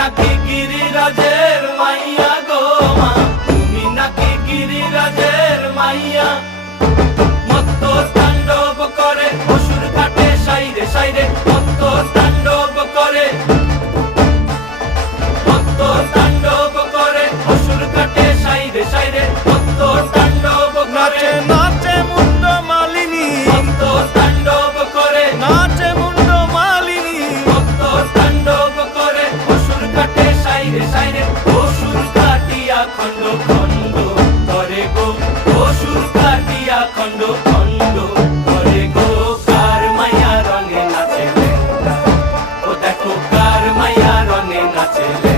নাকি গিরিরাজের মাইয়া গো মা, তুমি নাকি গিরিরাজের মাইয়া। মত্ত তাণ্ডব করে অসুর কাটে সাইরে সাইরে, মত্ত তাণ্ডব করে, মত্ত তাণ্ডব করে অসুর কাটে সাইরে সাইরে, মত্ত তাণ্ডব করে। নাচে মুন্ড মালিনী, মত্ত তাণ্ডব করে, নাচে মুন্ড মালিনী, মত্ত তাণ্ডব করে অসুর কাটে সাইরে সাইরে, অসুর কাটিয়া খণ্ড খণ্ড করে গো, অসুর কাটিয়া খণ্ড খণ্ড করে গো। কার মায়া রঙে নাচে লেঙ্গা, ও দেখো কার মায়া রঙে নাচে লেঙ্গা।